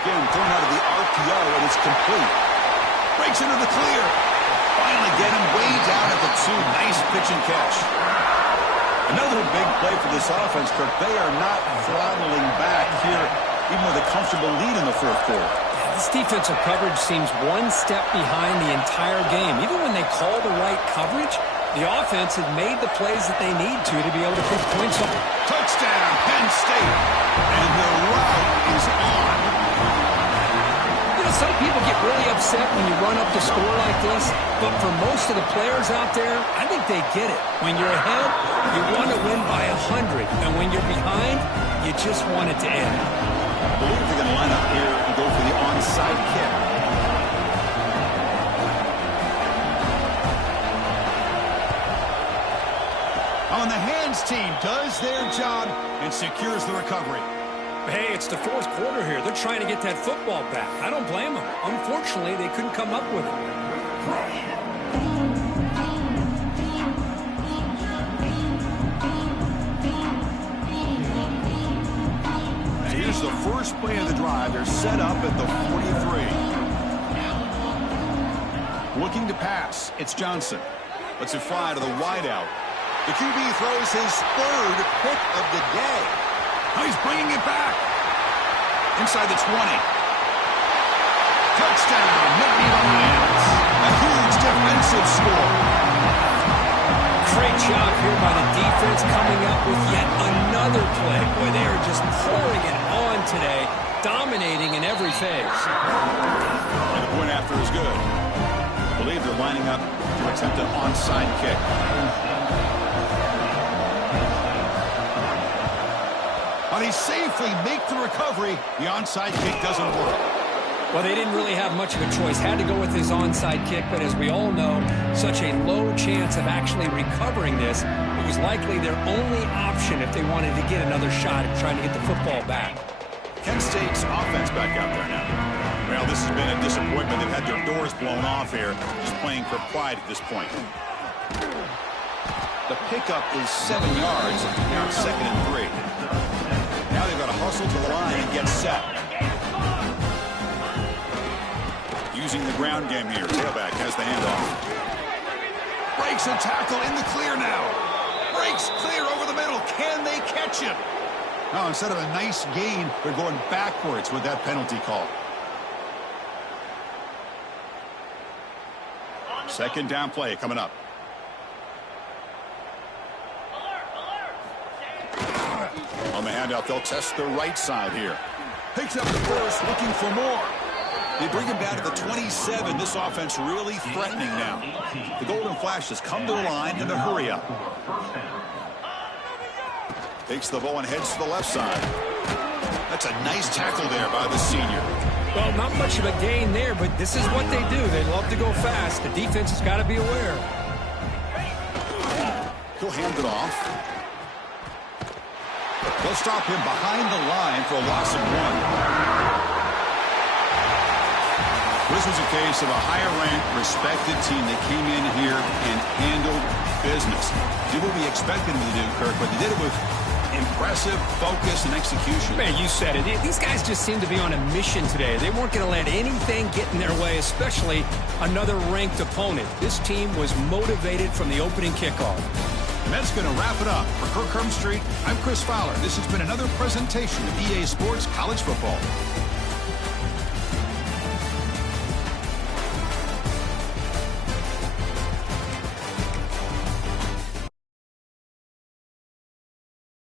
Again, thrown out of the RPO, and it's complete. Breaks into the clear. Finally get him way down at the 2. Nice pitch and catch. Another big play for this offense, Kirk. They are not throttling back here, even with a comfortable lead in the fourth quarter. This defensive coverage seems one step behind the entire game. Even when they call the right coverage, the offense has made the plays that they need to be able to put points on. Touchdown, Penn State. And the route is on. You know, some people get really upset when you run up the score like this, but for most of the players out there, I think they get it. When you're ahead, you want to win by 100. And when you're behind, you just want it to end. I believe they're going to line up here and go for the onside kick. On the hands team does their job and secures the recovery. Hey, it's the fourth quarter here. They're trying to get that football back. I don't blame them. Unfortunately, they couldn't come up with it. Here's the first play of the drive. They're set up at the 43. Looking to pass. It's Johnson. Lets it fly to the wideout. The QB throws his third pick of the day. Now he's bringing it back. Inside the 20. Touchdown, Nittany Lions. A huge defensive score. Great job here by the defense coming up with yet another play. Boy, they are just pouring it on today, dominating in every phase. And the point after is good. I believe they're lining up to attempt an onside kick. But they safely make the recovery. The onside kick doesn't work. Well, they didn't really have much of a choice. Had to go with his onside kick, but as we all know, such a low chance of actually recovering this. It was likely their only option if they wanted to get another shot at trying to get the football back. Kent State's offense back out there now. Well, this has been a disappointment. They've had their doors blown off here, just playing for pride at this point. The pickup is 7 yards. Now it's 2nd and 3. Now they've got to hustle to the line and get set. Using the ground game here. Tailback has the handoff. Breaks a tackle in the clear now. Breaks clear over the middle. Can they catch him? No, instead of a nice gain, they're going backwards with that penalty call. Second down play coming up. On the handout, they'll test the right side here. Picks up the first, looking for more. They bring him down to the 27. This offense really threatening now. The Golden Flash has come to the line in a hurry up. Takes the ball and heads to the left side. That's a nice tackle there by the senior. Well, not much of a gain there, but this is what they do. They love to go fast. The defense has got to be aware. He'll will hand it off. They'll stop him behind the line for a loss of 1. This was a case of a higher-ranked, respected team that came in here and handled business. Did what we expected them to do, Kirk, but they did it with impressive focus and execution. Man, you said it. These guys just seem to be on a mission today. They weren't going to let anything get in their way, especially another ranked opponent. This team was motivated from the opening kickoff. And that's going to wrap it up. For Kirk Herbstreit, I'm Chris Fowler. This has been another presentation of EA Sports College Football.